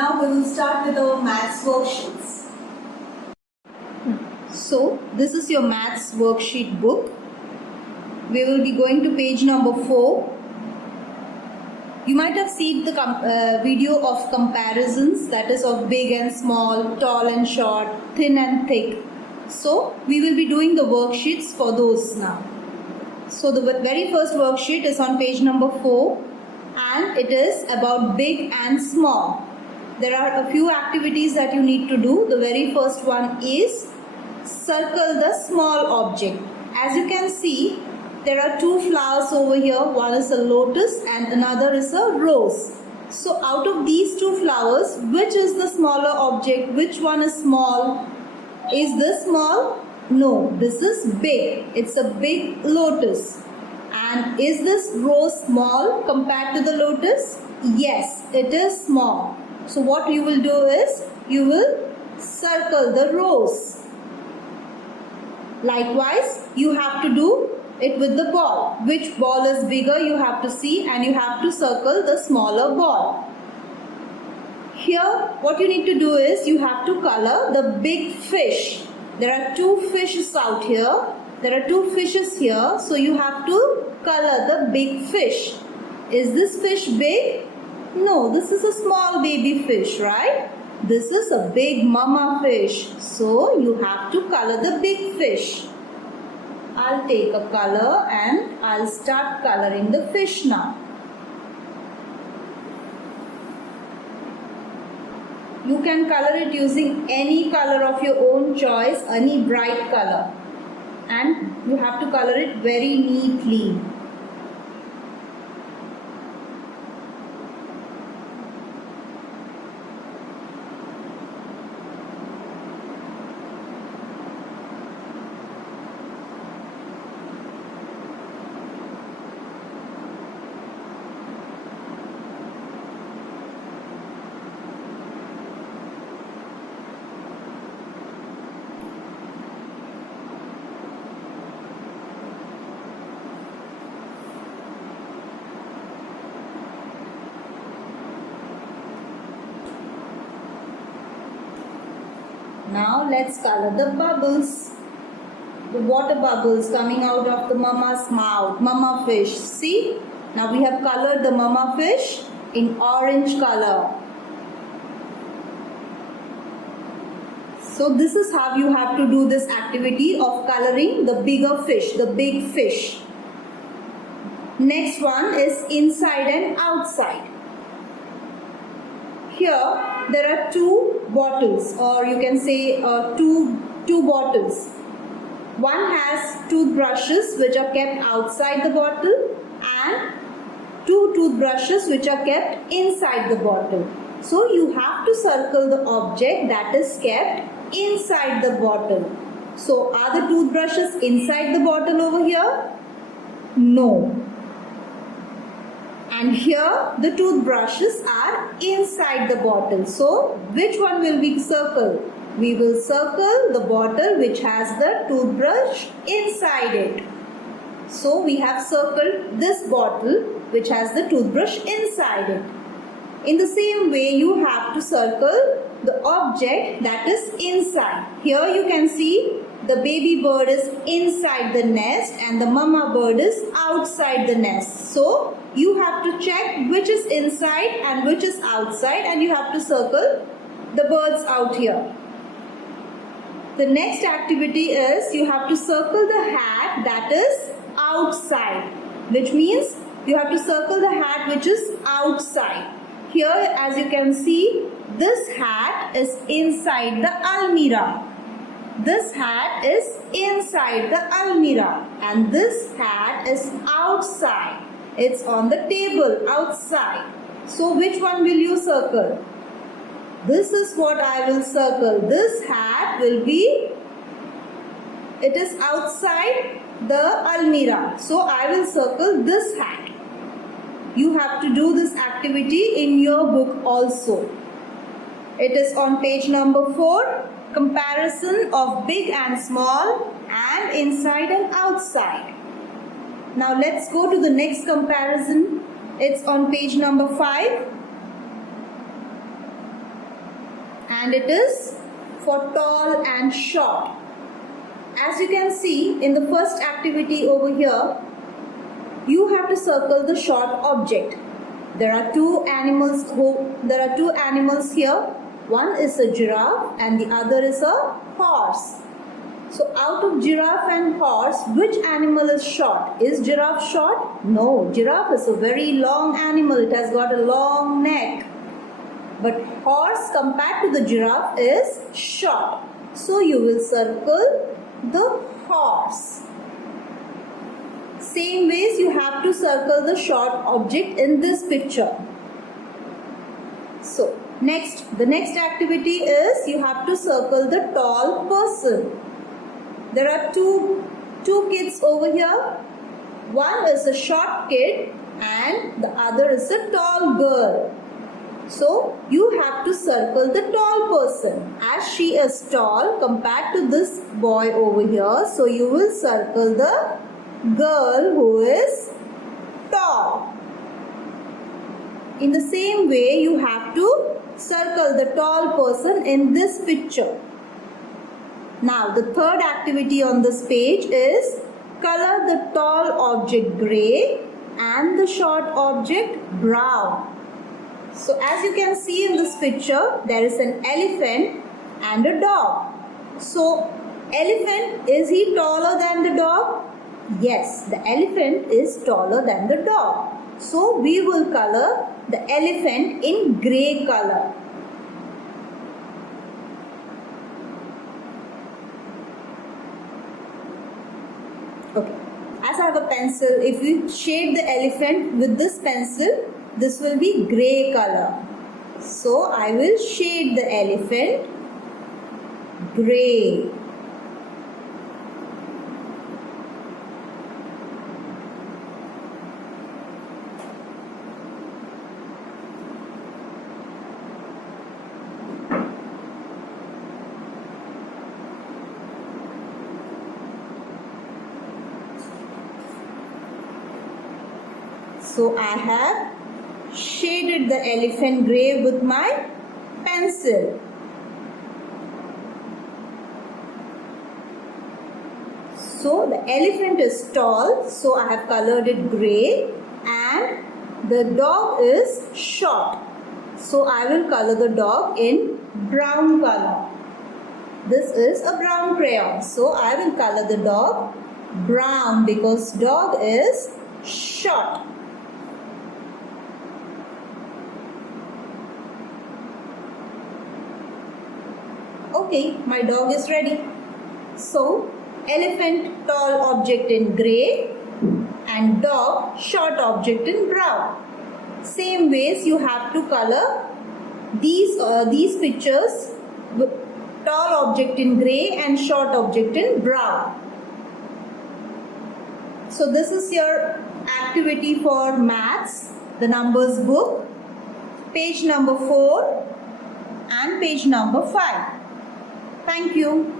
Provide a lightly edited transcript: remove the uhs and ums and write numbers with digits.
Now we will start with our maths worksheets. So this is your maths worksheet book. We will be going to page number 4. You might have seen the video of comparisons, that is of big and small, tall and short, thin and thick. So we will be doing the worksheets for those now. So the very first worksheet is on page number 4 and it is about big and small. There are a few activities that you need to do. The very first one is circle the small object. As you can see, there are two flowers over here. One is a lotus and another is a rose. So out of these two flowers, which is the smaller object? Which one is small? Is this small? No, this is big. It's a big lotus. And is this rose small compared to the lotus? Yes, it is small. So what you will do is, you will circle the rose. Likewise, you have to do it with the ball. Which ball is bigger you have to see, and you have to circle the smaller ball. Here what you need to do is, you have to color the big fish. There are two fishes out here. There are two fishes here. So you have to color the big fish. Is this fish big? No, this is a small baby fish, right? This is a big mama fish. So you have to color the big fish. I'll take a color and I'll start coloring the fish now. You can color it using any color of your own choice, any bright color. And you have to color it very neatly. Now let's color the bubbles. The water bubbles coming out of the mama's mouth, mama fish. See? Now we have colored the mama fish in orange color. So this is how you have to do this activity of coloring the bigger fish, the big fish. Next one is inside and outside. Here there are two bottles, or you can say two bottles. One has toothbrushes which are kept outside the bottle, and two toothbrushes which are kept inside the bottle. So you have to circle the object that is kept inside the bottle. So are the toothbrushes inside the bottle over here? No. And here the toothbrushes are inside the bottle. So which one will we circle? We will circle the bottle which has the toothbrush inside it. So we have circled this bottle which has the toothbrush inside it. In the same way, you have to circle the object that is inside. Here you can see the baby bird is inside the nest and the mama bird is outside the nest. So you have to check which is inside and which is outside, and you have to circle the birds out here. The next activity is, you have to circle the hat that is outside, which means you have to circle the hat which is outside. Here, as you can see, this hat is inside the almirah. This hat is inside the almirah, and this hat is outside. It's on the table outside. So which one will you circle? This is what I will circle. This hat will be, it is outside the almirah. So I will circle this hat. You have to do this activity in your book also. It is on page number 4. Comparison of big and small and inside and outside. Now let's go to the next comparison. It's on page number 5. and it is for tall and short. As you can see in the first activity over here, you have to circle the short object. There are two animals here. One is a giraffe and the other is a horse. So out of giraffe and horse, which animal is short? Is giraffe short? No, giraffe is a very long animal. It has got a long neck. But horse compared to the giraffe is short. So you will circle the horse. Same ways you have to circle the short object in this picture. So the next activity is you have to circle the tall person. There are two kids over here. One is a short kid and the other is a tall girl. So you have to circle the tall person as she is tall compared to this boy over here. So you will circle the girl who is tall. In the same way, you have to circle the tall person in this picture. Now the third activity on this page is color the tall object grey and the short object brown. So as you can see in this picture, there is an elephant and a dog. So elephant, is he taller than the dog? Yes, the elephant is taller than the dog. So we will color the elephant in grey color. Okay, as I have a pencil, if we shade the elephant with this pencil, this will be grey color. So I will shade the elephant grey. So I have shaded the elephant grey with my pencil. So the elephant is tall, so I have colored it grey, and the dog is short. So I will color the dog in brown color. This is a brown crayon, so I will color the dog brown because dog is short. Okay, my dog is ready. So, elephant tall object in grey and dog short object in brown. Same ways you have to color these pictures with tall object in grey and short object in brown. So this is your activity for maths, the numbers book, page number 4 and page number 5. Thank you.